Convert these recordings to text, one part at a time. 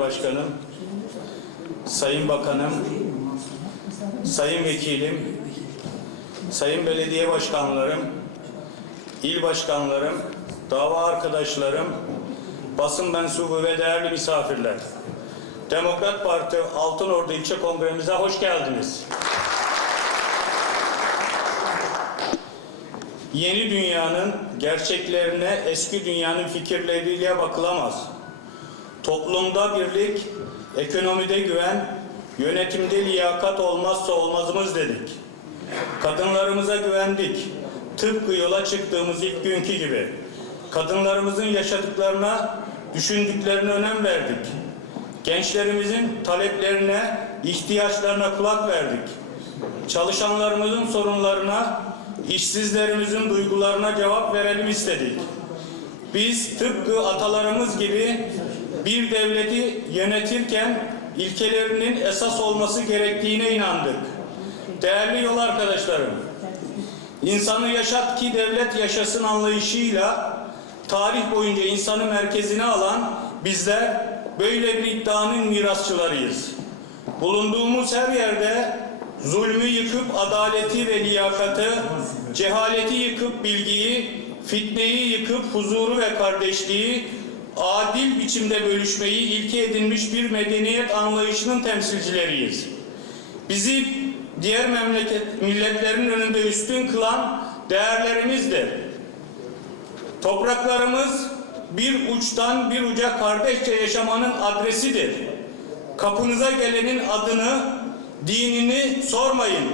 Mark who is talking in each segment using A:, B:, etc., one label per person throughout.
A: Başkanım, Sayın Bakanım, Sayın Vekilim, Sayın Belediye Başkanlarım, il Başkanlarım, dava arkadaşlarım, basın mensubu ve değerli misafirler. Demokrat Parti Altınordu İlçe Kongremize hoş geldiniz. Yeni dünyanın gerçeklerine eski dünyanın fikirleriyle bakılamaz. Toplumda birlik, ekonomide güven, yönetimde liyakat olmazsa olmazımız dedik. Kadınlarımıza güvendik. Tıpkı yola çıktığımız ilk günkü gibi. Kadınlarımızın yaşadıklarına, düşündüklerine önem verdik. Gençlerimizin taleplerine, ihtiyaçlarına kulak verdik. Çalışanlarımızın sorunlarına, işsizlerimizin duygularına cevap verelim istedik. Biz tıpkı atalarımız gibi bir devleti yönetirken ilkelerinin esas olması gerektiğine inandık. Değerli yol arkadaşlarım, insanı yaşat ki devlet yaşasın anlayışıyla tarih boyunca insanı merkezine alan bizler böyle bir iddianın mirasçılarıyız. Bulunduğumuz her yerde zulmü yıkıp adaleti ve liyakatı, cehaleti yıkıp bilgiyi, fitneyi yıkıp huzuru ve kardeşliği, adil biçimde bölüşmeyi ilke edinmiş bir medeniyet anlayışının temsilcileriyiz. Bizi diğer memleket milletlerin önünde üstün kılan değerlerimizdir. Topraklarımız bir uçtan bir uca kardeşçe yaşamanın adresidir. Kapınıza gelenin adını, dinini sormayın.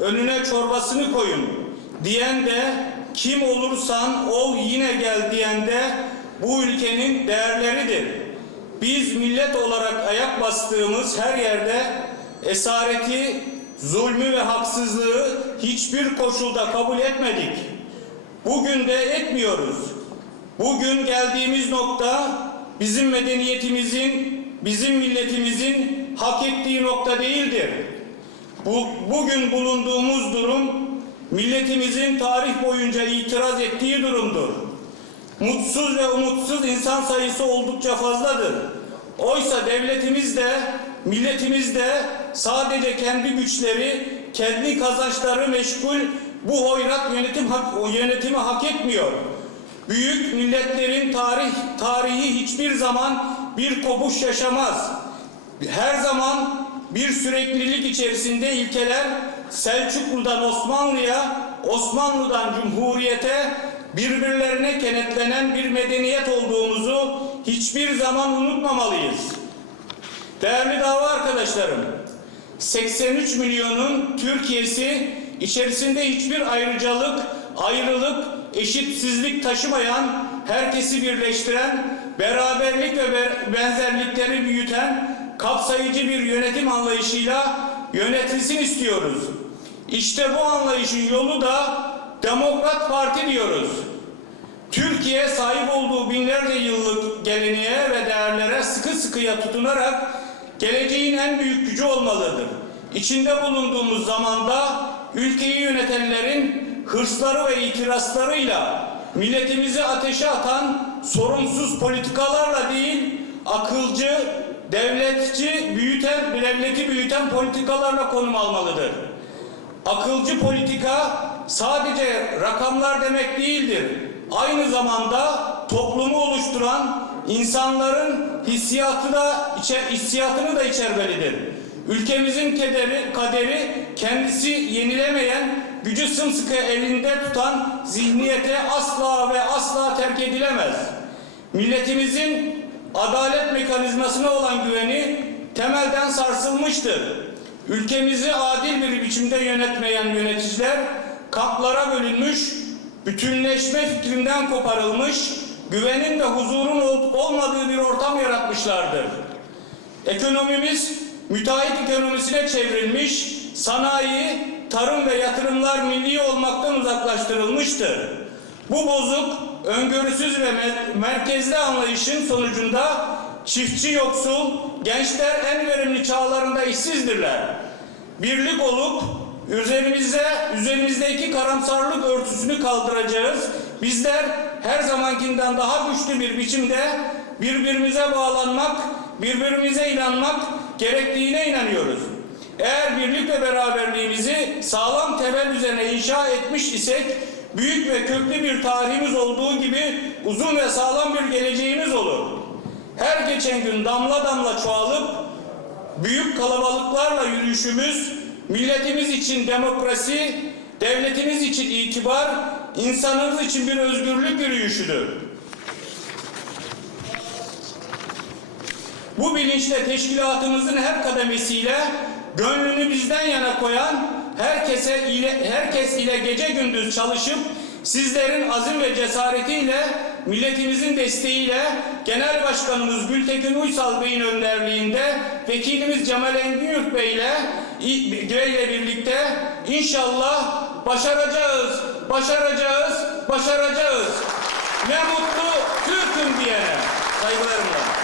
A: Önüne çorbasını koyun. Diyen de kim olursan ol yine gel diyen de bu ülkenin değerleridir. Biz millet olarak ayak bastığımız her yerde esareti, zulmü ve haksızlığı hiçbir koşulda kabul etmedik. Bugün de etmiyoruz. Bugün geldiğimiz nokta bizim medeniyetimizin, bizim milletimizin hak ettiği nokta değildir. Bu, bugün bulunduğumuz durum milletimizin tarih boyunca itiraz ettiği durumdur. Mutsuz ve umutsuz insan sayısı oldukça fazladır. Oysa devletimiz de, milletimiz de sadece kendi güçleri, kendi kazançları meşgul bu hoyrat yönetim hak, yönetimi hak etmiyor. Büyük milletlerin tarih tarihi hiçbir zaman bir kopuş yaşamaz. Her zaman bir süreklilik içerisinde ilkeler Selçuklu'dan Osmanlı'ya, Osmanlı'dan Cumhuriyete birbirlerine kenetlenen bir medeniyet olduğumuzu hiçbir zaman unutmamalıyız. Değerli dava arkadaşlarım, 83 milyonun Türkiye'si içerisinde hiçbir ayrıcalık, ayrılık, eşitsizlik taşımayan, herkesi birleştiren, beraberlik ve benzerlikleri büyüten kapsayıcı bir yönetim anlayışıyla yönetilsin istiyoruz. İşte bu anlayışın yolu da Demokrat Parti diyoruz. Türkiye sahip olduğu binlerce yıllık geleneğe ve değerlere sıkı sıkıya tutunarak geleceğin en büyük gücü olmalıdır. İçinde bulunduğumuz zamanda ülkeyi yönetenlerin hırsları ve itirazlarıyla milletimizi ateşe atan sorumsuz politikalarla değil, akılcı, devletçi, büyüten, devleti büyüten politikalarla konum almalıdır. Akılcı politika sadece rakamlar demek değildir. Aynı zamanda toplumu oluşturan insanların hissiyatı da içer, hissiyatını da içermelidir. Ülkemizin kederi, kaderi kendisi yenilemeyen, gücü sımsıkı elinde tutan zihniyete asla ve asla terk edilemez. Milletimizin adalet mekanizmasına olan güveni temelden sarsılmıştır. Ülkemizi adil bir biçimde yönetmeyen yöneticiler kamplara bölünmüş, bütünleşme fikrinden koparılmış, güvenin ve huzurun olup olmadığı bir ortam yaratmışlardır. Ekonomimiz müteahhit ekonomisine çevrilmiş, sanayi, tarım ve yatırımlar milli olmaktan uzaklaştırılmıştır. Bu bozuk, öngörüsüz ve merkezli anlayışın sonucunda çiftçi yoksul, gençler en verimli çağlarında işsizdirler. Birlik olup üzerimize, üzerimizdeki karamsarlık örtüsünü kaldıracağız. Bizler her zamankinden daha güçlü bir biçimde birbirimize bağlanmak, birbirimize inanmak gerektiğine inanıyoruz. Eğer birlik ve beraberliğimizi sağlam temel üzerine inşa etmiş isek, büyük ve köklü bir tarihimiz olduğu gibi uzun ve sağlam bir geleceğimiz olur. Her geçen gün damla damla çoğalıp büyük kalabalıklarla yürüyüşümüz milletimiz için demokrasi, devletimiz için itibar, insanımız için bir özgürlük yürüyüşüdür. Bu bilinçle teşkilatımızın her kademesiyle gönlünü bizden yana koyan herkese ile, herkes ile gece gündüz çalışıp sizlerin azim ve cesaretiyle milletimizin desteğiyle Genel Başkanımız Gültekin Uysal Bey'in önderliğinde Vekilimiz Cemal Engin Bey ile ile birlikte inşallah başaracağız, başaracağız, başaracağız. Ne mutlu Türk'üm diyene. Saygılarımla.